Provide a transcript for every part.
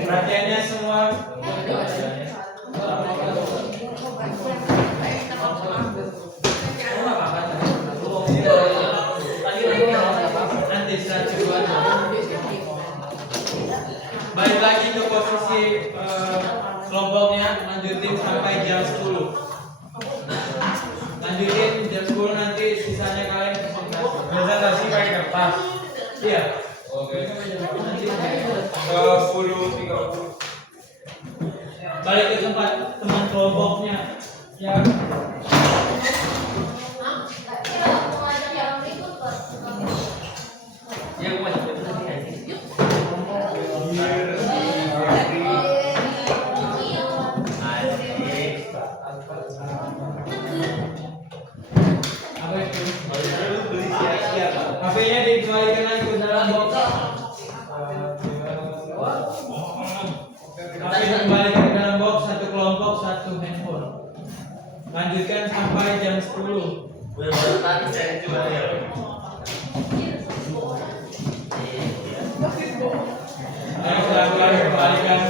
Perhatiannya semua. Nanti saya coba. Balik lagi ke posisi kelompoknya, lanjutin sampai jam 10. Lanjutin jam 10 nanti sisanya kalian presentasi pakai kertas. Iya. Oke. Nanti 10.30. Balik ke tempat teman kelompoknya. Ya. HP-nya dikembalikan lagi ke dalam box. HP dikembalikan ke dalam box, satu kelompok, satu handphone. Lanjutkan sampai jam 10. Ayo silakan kembalikan.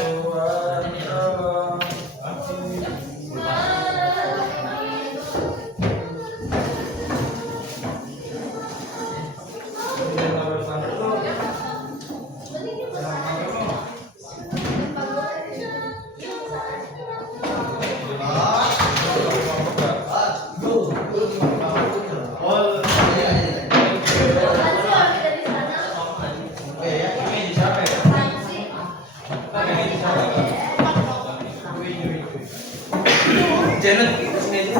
Jangan kita sini aja.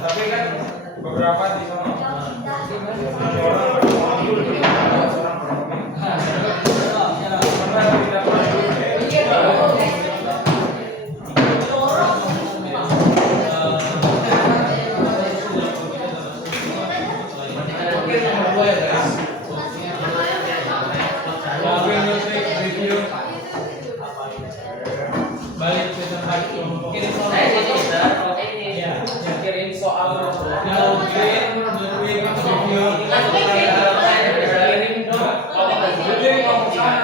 Tapi kan beberapa di sana. Balik ke tempat kelompok. Kirim soal.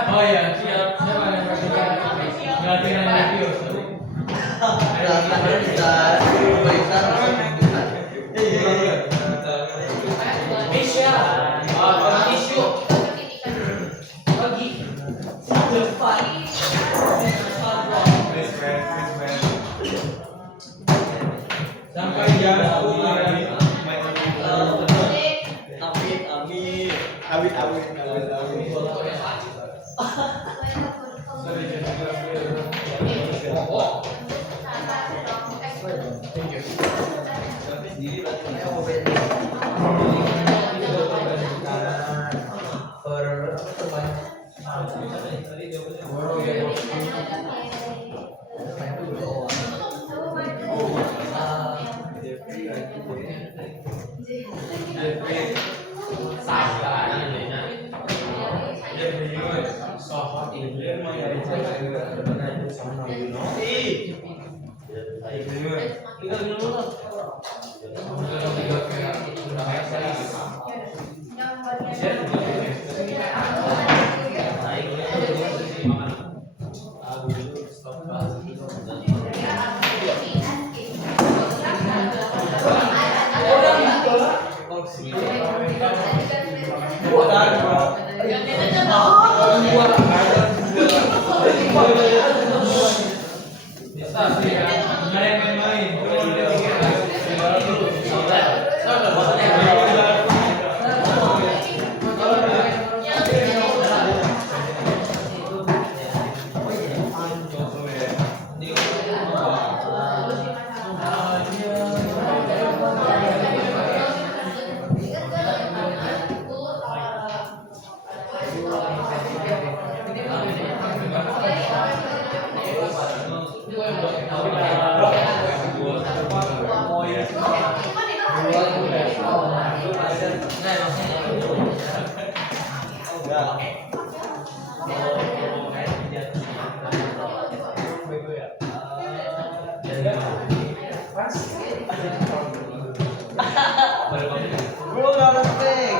Oh ya, siap. Sampai jam 10. Bro, gak respect.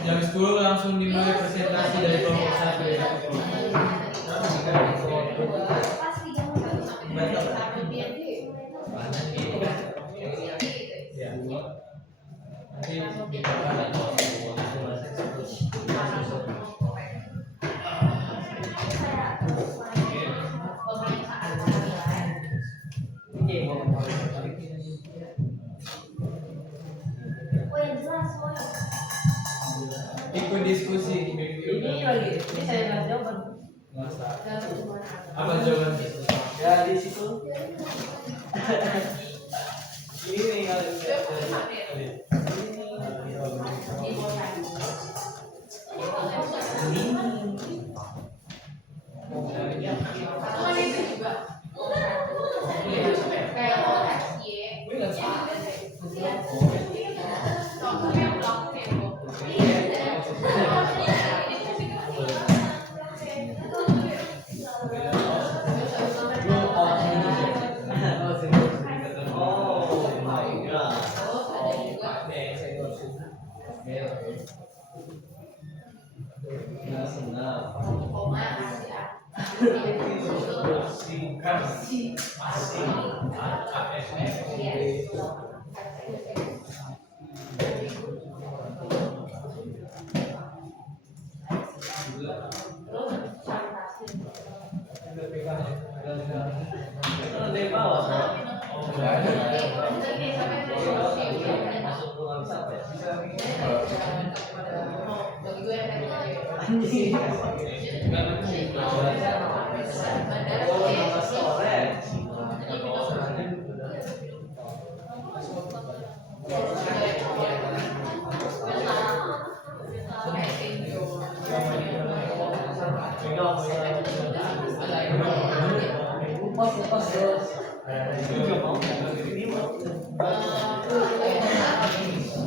Jam 10 langsung dimulai presentasi dari kelompok 1 ya. Ikut diskusi. Ini lagi, ini saya nggak jawaban. Apa jawabannya? Ya di situ. Ini kali.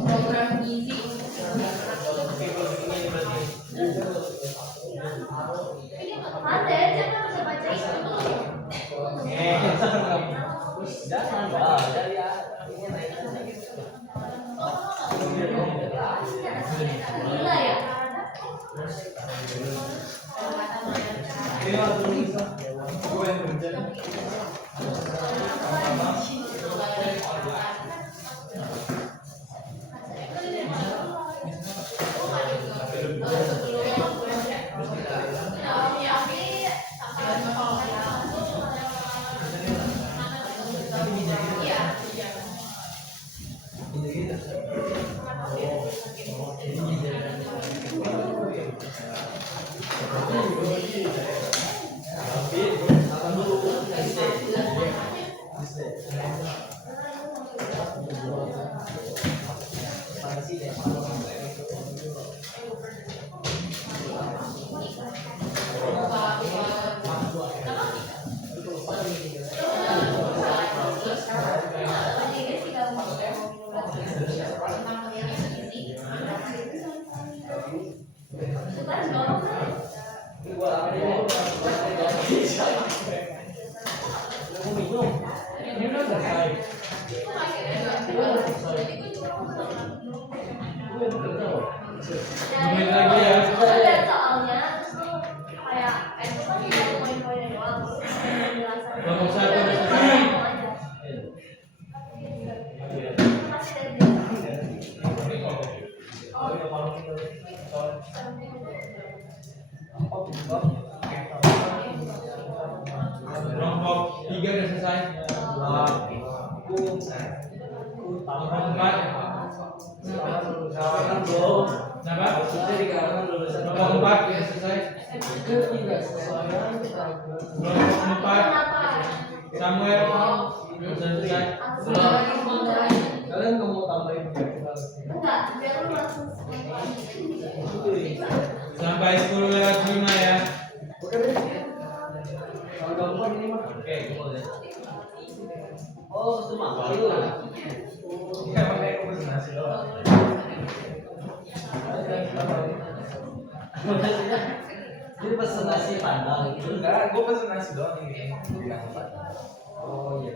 Program gizi. Ada, jangan bisa baca itu. Jangan, Pak. Gila ya. Menit lagi ya. Ada soalnya terus lu kayak itu kan cuma poin-poinnya doang terus penjelasan. Kelompok 1 udah selesai. Masih ada udah selesai. Kelompok 4. Kenapa? Kelompok 4 udah selesai. Kelompok 4. Samuel udah selesai. Kalian nggak mau tambahin Enggak, biar lu langsung Sampai 10:05 ya. kalau gampang ini mah oke boleh. Oh cuma itu Iya, makanya aku pesen nasi doang. jadi pesen nasi padang gitu. Enggak, gue pesen nasi doang ini. Oh iya.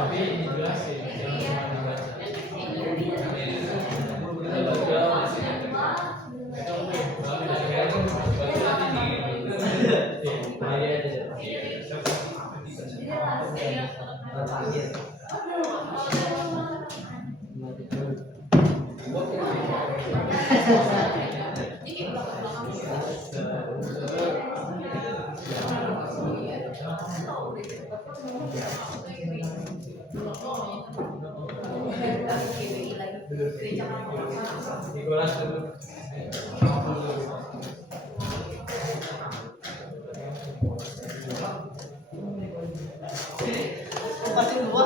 Tapi ini jelas sih. Nicholas dulu. Pasti dua.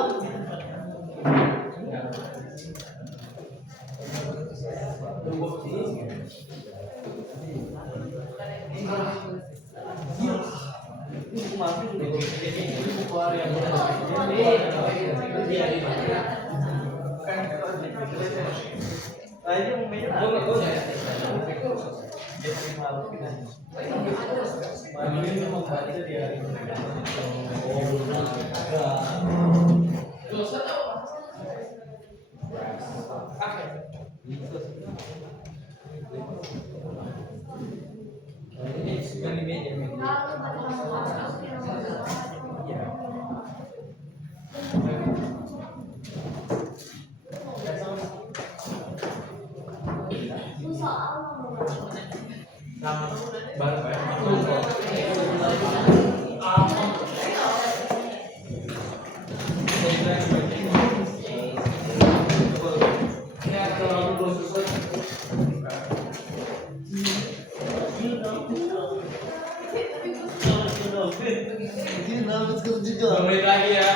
Dua menit lagi ya.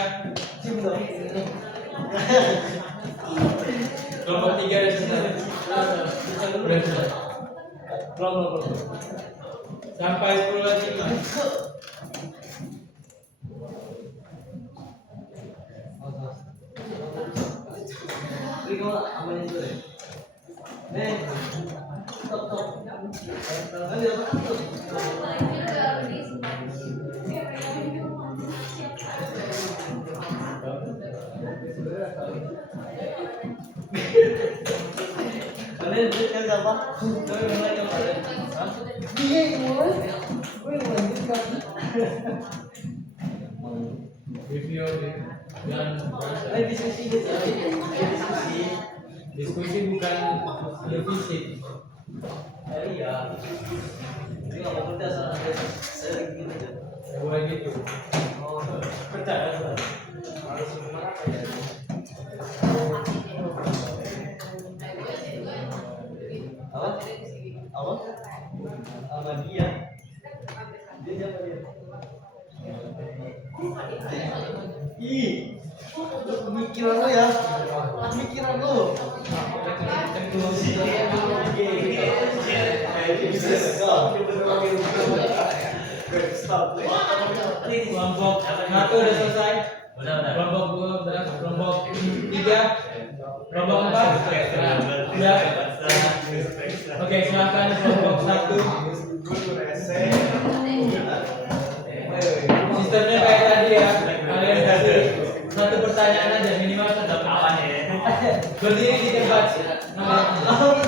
Kelompok 3 udah selesai. Udah selesai. Belum. Sampai 10:05. Ini kau amalin dulu deh. Stop. Nanti apa tuh? Kalian berikan apa? Kalian mulai kemarin. Iya, mulai. Gue lanjutkan. Review dan diskusi bukan revisi. Iya. Ini nggak mau kerja sama saya lagi gini aja. Boleh gitu. Oh, Percaya. harus semangat ya. Apa? Sama dia. Dia siapa dia? Ih, pemikiran lo ya, pemikiran lo. Kelompok 1 udah selesai. Kelompok 2 udah. Kelompok 3. Kelompok 4 udah. Oke, silakan kelompok 1. Sistemnya kayak tadi ya. Kalian kasih satu pertanyaan aja. Berdiri di tempat. Halo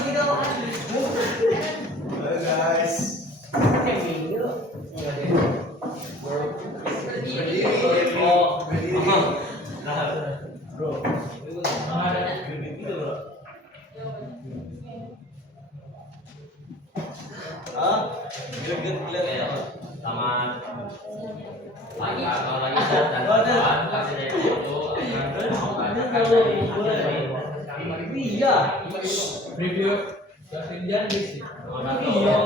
guys. Berdiri. Oh. Berdiri. Bro. Gitu bro. Gila ya. Taman. Lagi kalau lagi dan kawan pasti dari foto iya. Review. Jangan di Iya.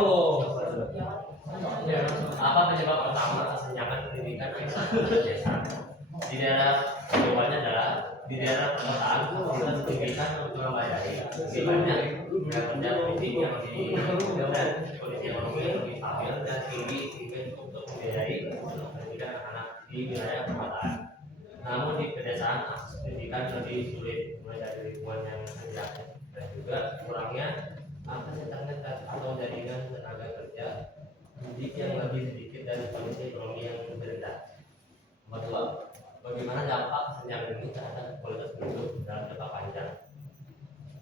Ya. Apa penyebab pertama kesenjangan pendidikan di desa? Di daerah jawabannya adalah di daerah perkotaan sistem pendidikan memadai, lebih banyak kerja pendidik yang dan kondisi ekonomi yang lebih stabil dan tinggi untuk membiayai pendidikan anak-anak di wilayah perkotaan. Namun di pedesaan akses pendidikan lebih sulit, mulai dari lingkungan yang rendah dan juga kurangnya akses internet atau jaringan tenaga kerja pendidik yang lebih sedikit dan kondisi ekonomi yang rendah. Nomor dua, bagaimana dampak kesenjangan ini terhadap kualitas hidup dalam jangka panjang?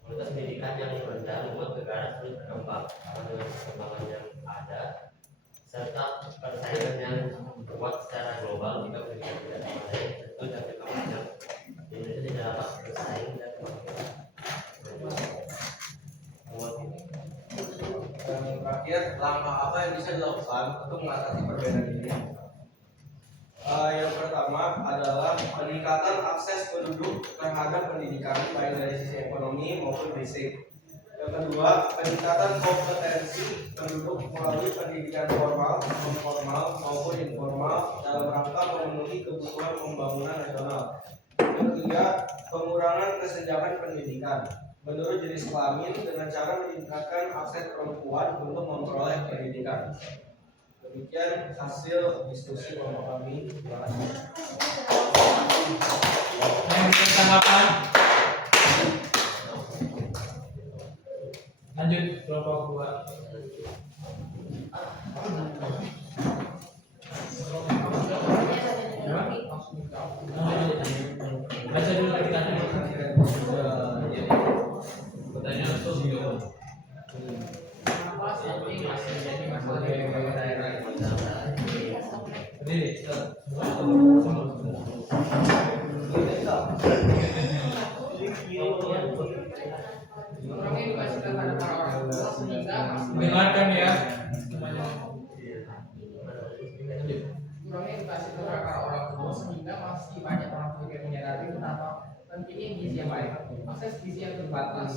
Kualitas pendidikan yang rendah membuat negara sulit berkembang karena dengan perkembangan yang ada serta persaingan yang kuat secara global jika pendidikan tidak memadai tentu dalam jangka panjang Indonesia tidak dapat bersaing dan kemungkinan. Yang terakhir, langkah apa yang bisa dilakukan untuk mengatasi perbedaan ini? Yang pertama adalah peningkatan akses penduduk terhadap pendidikan baik dari sisi ekonomi maupun fisik. Yang kedua, peningkatan kompetensi penduduk melalui pendidikan formal, non formal maupun informal dalam rangka memenuhi kebutuhan pembangunan nasional. Yang ketiga, pengurangan kesenjangan pendidikan menurut jenis kelamin dengan cara meningkatkan akses perempuan untuk memperoleh pendidikan. Demikian hasil diskusi kelompok kami. Terima kasih. Yang tanggapan. Lanjut kelompok 2. Baca dulu lagi tanya. Pertanyaan sosial. Dengarkan ya. Kurangnya edukasi terhadap para orang tua sehingga masih banyak orang tua yang menyadari betapa pentingnya gizi yang baik, akses gizi yang terbatas,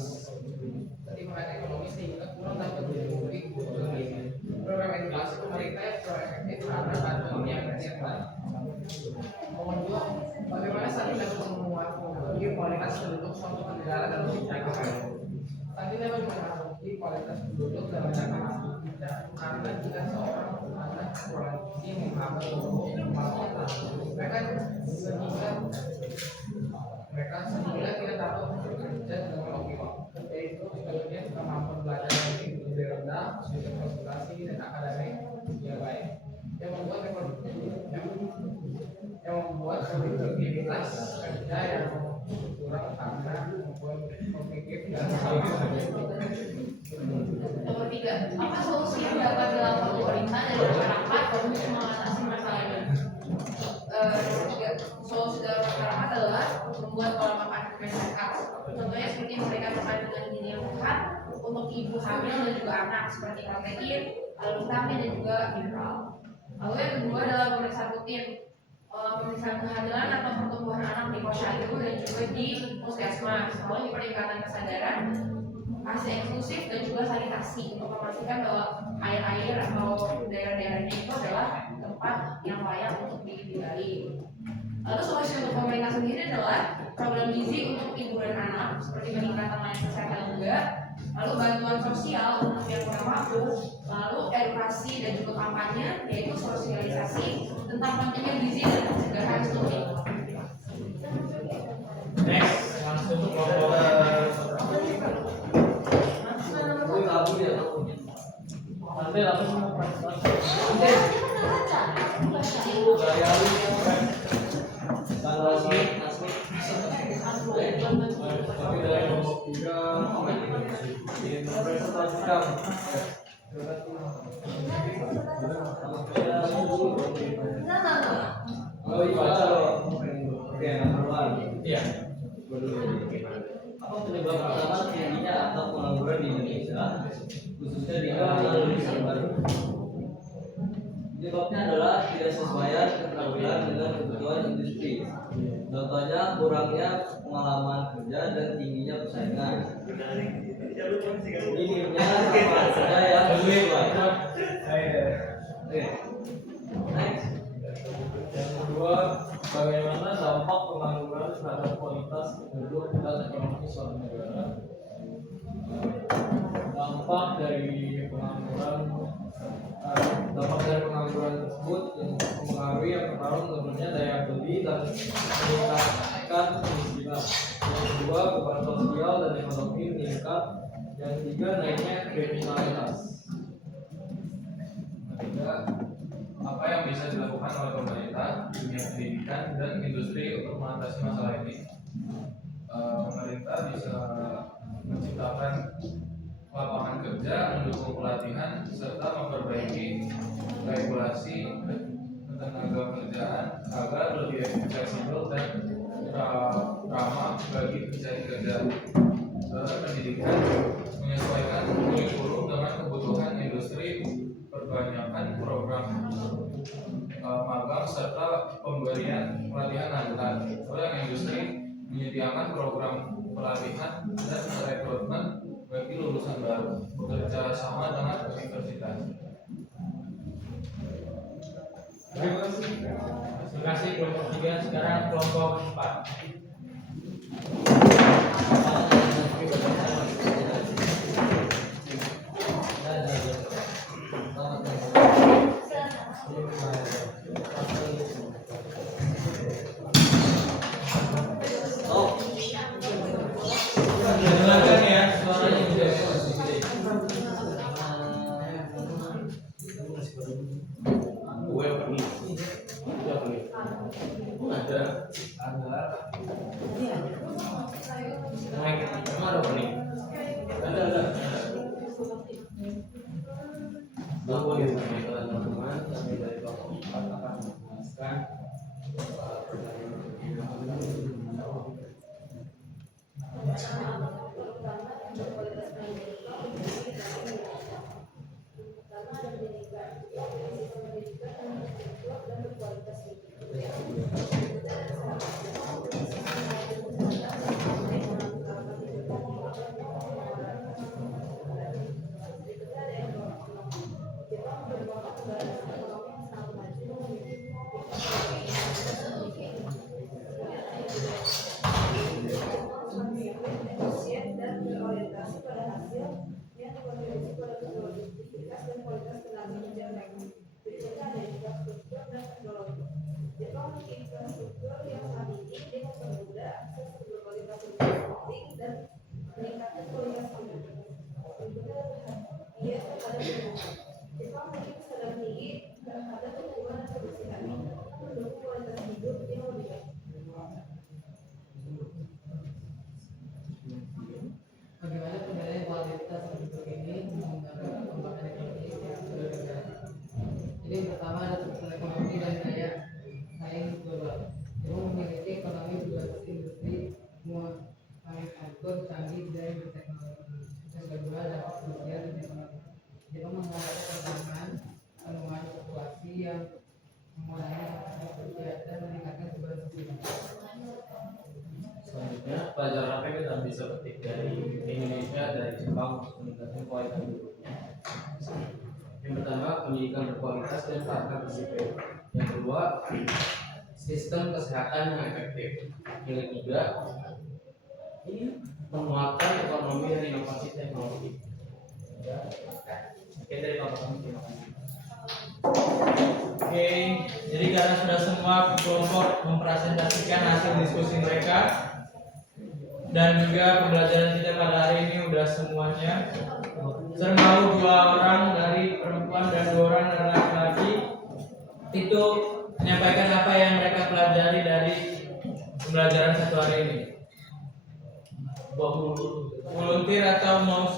pertimbangan ekonomi sehingga kurang dapat dipenuhi kebutuhan gizi. Program edukasi pemerintah yang kurang efektif karena bantuan yang tidak baik. Nomor dua, bagaimana saling dapat memenuhi kualitas penduduk suatu negara dalam jangka panjang. Tadi dapat memenuhi kualitas penduduk dalam jangka panjang karena jika seorang anak kurang gizi menghambat mereka tidak dapat bekerja dengan optimal, yaitu sebagian kemampuan belajar yang lebih rendah, sulit konsentrasi dan akademik yang baik, yang membuat produktivitas kerja yang kurang karena membuat kognitif dan Nomor 3, apa solusi yang dapat dilakukan pemerintah dan masyarakat untuk mengatasi masalah ini? Nomor 3, solusi dalam masyarakat adalah membuat pola makan yang sehat. Contohnya seperti memberikan makanan dengan gizi yang sehat untuk ibu hamil dan juga anak seperti protein, vitamin dan juga mineral. Lalu yang kedua adalah pemeriksaan rutin, pemeriksaan kehamilan atau pertumbuhan anak di posyandu dan juga di puskesmas. Lalu peningkatan kesadaran, ASI eksklusif dan juga sanitasi untuk memastikan bahwa air-air atau daerah-daerahnya itu adalah tempat yang layak untuk ditinggali. Lalu solusi untuk pemerintah sendiri adalah program gizi untuk ibu dan anak seperti peningkatan layanan kesehatan juga, lalu bantuan sosial untuk yang kurang mampu, lalu edukasi dan juga kampanye yaitu sosialisasi tentang pentingnya gizi dan pencegahan stunting. Next, langsung ke kelompok. Kalau kelompok 3 diinterpretasikan. Oh iya, baca loh. Oke, nomor 1. Iya. Apa penyebab utama tingginya angka pengangguran di Indonesia, khususnya di kalangan lulusan baru? Penyebabnya adalah tidak sesuaian keterampilan dengan kebutuhan industri. Contohnya kurangnya pengalaman kerja dan tingginya persaingan. Minimnya lapangan kerja yang sesuai. Oke. Next. Yang kedua, bagaimana dampak pengangguran terhadap kualitas penduduk dan ekonomi suatu negara? Dampak dari pengangguran tersebut yang mempengaruhi yang pertama menurunnya daya beli dan meningkatkan kemiskinan. Yang kedua, beban sosial dan ekonomi meningkat. Yang ketiga, naiknya kriminalitas. Ketiga, apa yang bisa dilakukan oleh pemerintah, dunia pendidikan, dan industri untuk mengatasi masalah ini? Pemerintah bisa menciptakan lapangan kerja, mendukung pelatihan, serta memperbaiki regulasi tenaga kerjaan agar lebih fleksibel dan ramah bagi pencari kerja. Pendidikan menyesuaikan kurikulum dengan kebutuhan industri, perbanyakan program magang serta pemberian pelatihan lanjutan. Yang industri menyediakan program pelatihan dan rekrutmen bagi lulusan baru, bekerja sama dengan universitas. Terima kasih kelompok 3. Sekarang kelompok 4. Silakan ya, suaranya juga. Gue apa nih? Ada. Naik, emang ada apa nih? Ada. Bahwa di teman-teman kami dari kelompok 4 akan menjelaskan bagaimana penilaian kualitas penduduk ini menggunakan perkembangan ekonomi yang berbeda. Jadi pertama ada pertumbuhan ekonomi dan daya saing global. Jepang memiliki ekonomi berbasis industri manufaktur canggih dan berteknologi. Yang kedua ada sosial dan ekonomi. Jepang mengalami penurunan populasi yang mengurangi kapasitas kerja dan meningkatkan beban sosial. Selanjutnya, pelajaran apa yang kita bisa petik dari Indonesia, dari Jepang untuk meningkatkan kualitas hidupnya? Yang pertama, pendidikan berkualitas dan karakter disiplin. Yang kedua, sistem kesehatan yang efektif. Yang ketiga, ini penguatan ekonomi dan inovasi teknologi. Oke, dari Bapak kami, terima kasih. Oke, jadi karena sudah semua kelompok mempresentasikan hasil diskusi mereka dan juga pembelajaran kita pada hari ini udah semuanya. Saya mau 2 orang dari perempuan dan 2 orang dari laki-laki itu menyampaikan apa yang mereka pelajari dari pembelajaran satu hari ini. volunteer atau mau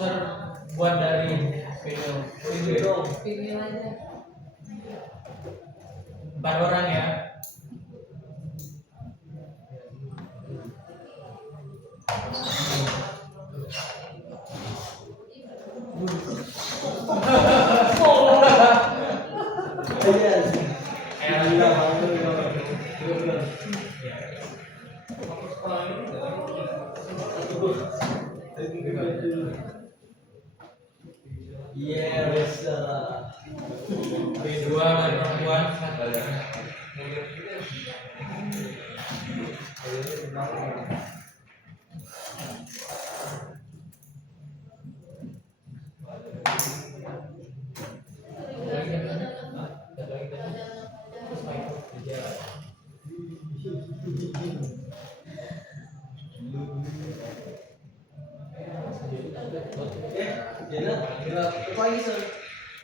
buat dari video. Video aja. 4 orang ya. Iya, bisa. B2 dan perempuan.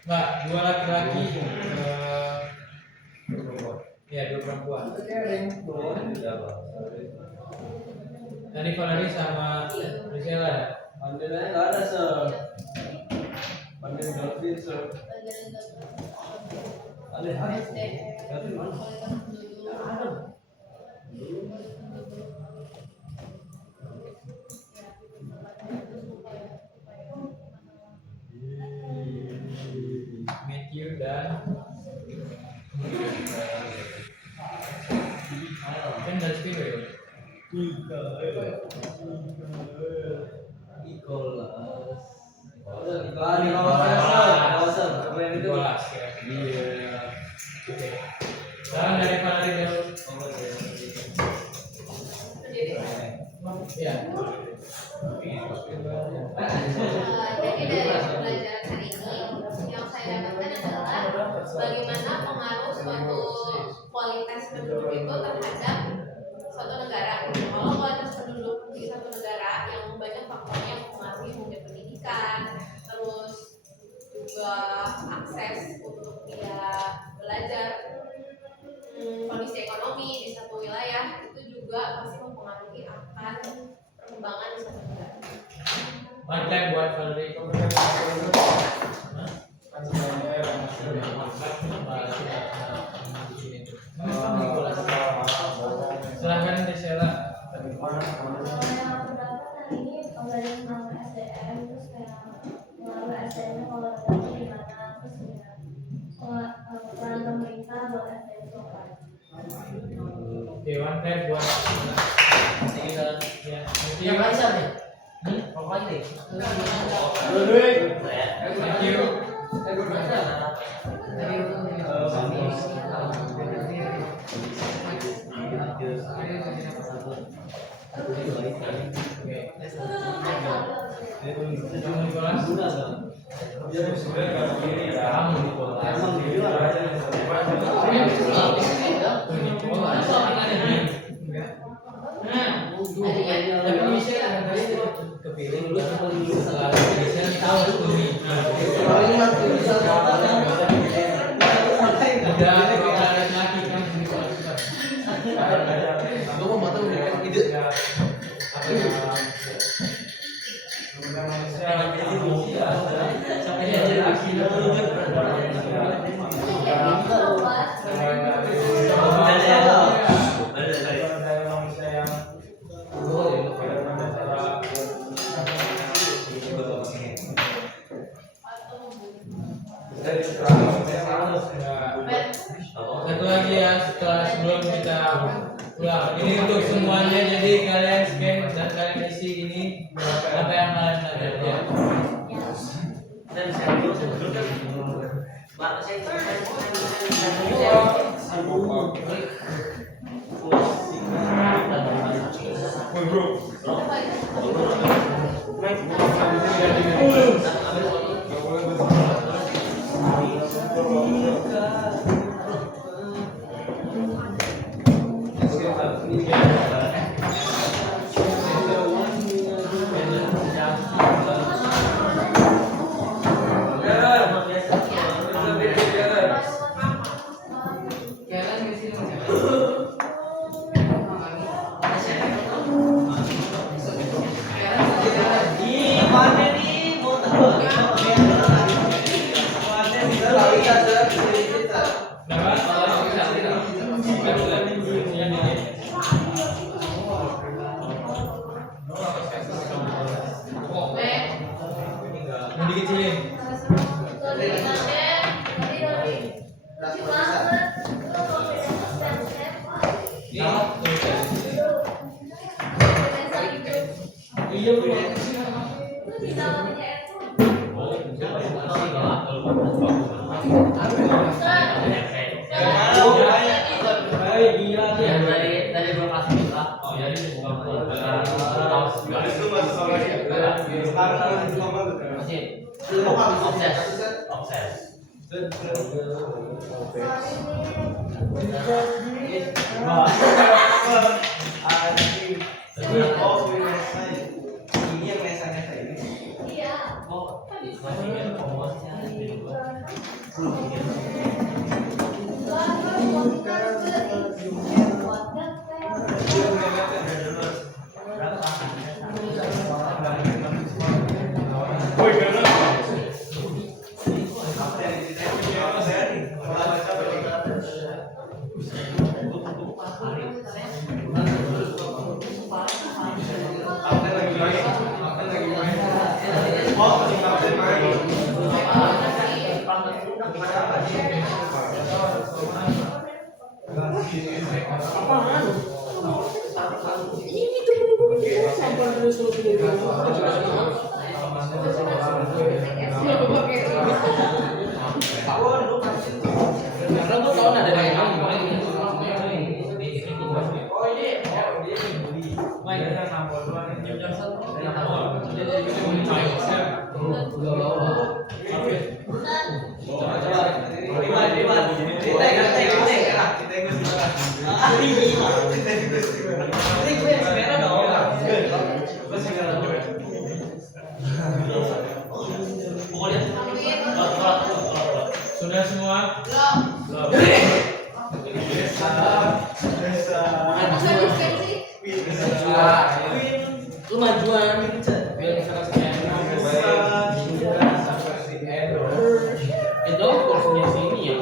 Enggak, 2 laki-laki, ya 2 perempuan. Tadi Valerie sama Priscilla ya? Pandangannya nggak ada, Sir. Pandangan Dolphin, Sir. Ada. Dolphin mana? Ada. Matthew dan kan dari situ ya? Nicholas. Nicholas ya. Iya. Oke. Sekarang dari Valerie dulu. Ya. Jadi dari pembelajaran hari ini yang saya dapatkan adalah bagaimana pengaruh suatu kualitas penduduk itu terhadap suatu negara. Kalau kualitas penduduk di satu negara yang banyak faktornya yang mempengaruhi mungkin pendidikan, terus juga akses untuk dia belajar, kondisi ekonomi di satu wilayah itu juga pasti mempengaruhi akan perkembangan di satu negara. Mantap buat Valerie. Silahkan Priscilla. Kalau yang aku dapat hari ini pembelajaran tentang SDM, terus kayak pengaruh SDM kalau dapat gimana, terus kayak peran pemerintah buat SDM itu apa. Oke, mantap buat ya. Yang lain siapa nih? Thank you. Tapi Michelle kepilih dulu setelah Michelle tahu tuh nih. Udah laki kan Aku mau tahu ide. Satu lagi ya sebelum kita pulang. Ini untuk semuanya, jadi kalian scan dan kalian isi ini apa yang kalian pelajari ya. Kalian ngisi Iya bro. Itu di dalamnya itu Gila sih. Yang dari gua kasih kita. Oh jadi bukan tahu juga. Itu masuk sama dia. Sekarang harus sama gitu. Masih obses. Ini yang mesanya ini. iya. Oh, masih ada promosinya di gua. Karena gua tahu ada yang Sudah semua? lu majuan. Itu kursinya sini ya.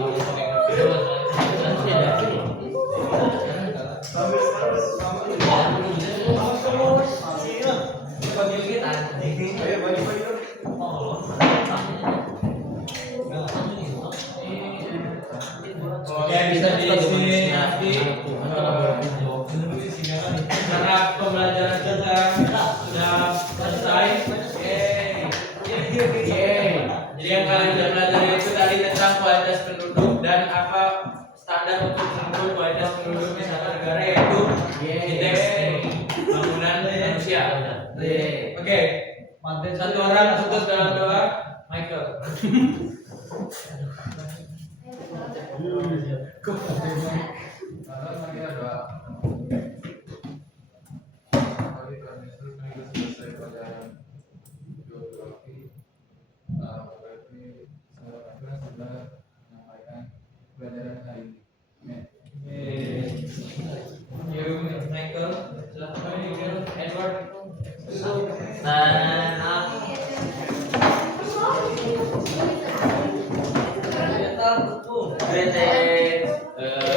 Oke, bisa diisi nanti. Karena pembelajaran kita sudah selesai. Yeay. Jadi yang kalian sudah pelajari itu tadi tentang kualitas penduduk dan apa standar untuk mengukur kualitas penduduk di satu negara, yaitu indeks bangunan manusia. Oke, satu orang tutup dalam doa. Michael. Mari kita doa. Mari kami selesai pelajaran geografi. Berarti saya sudah menyampaikan pelajaran hari ini. Michael, Edward. Great.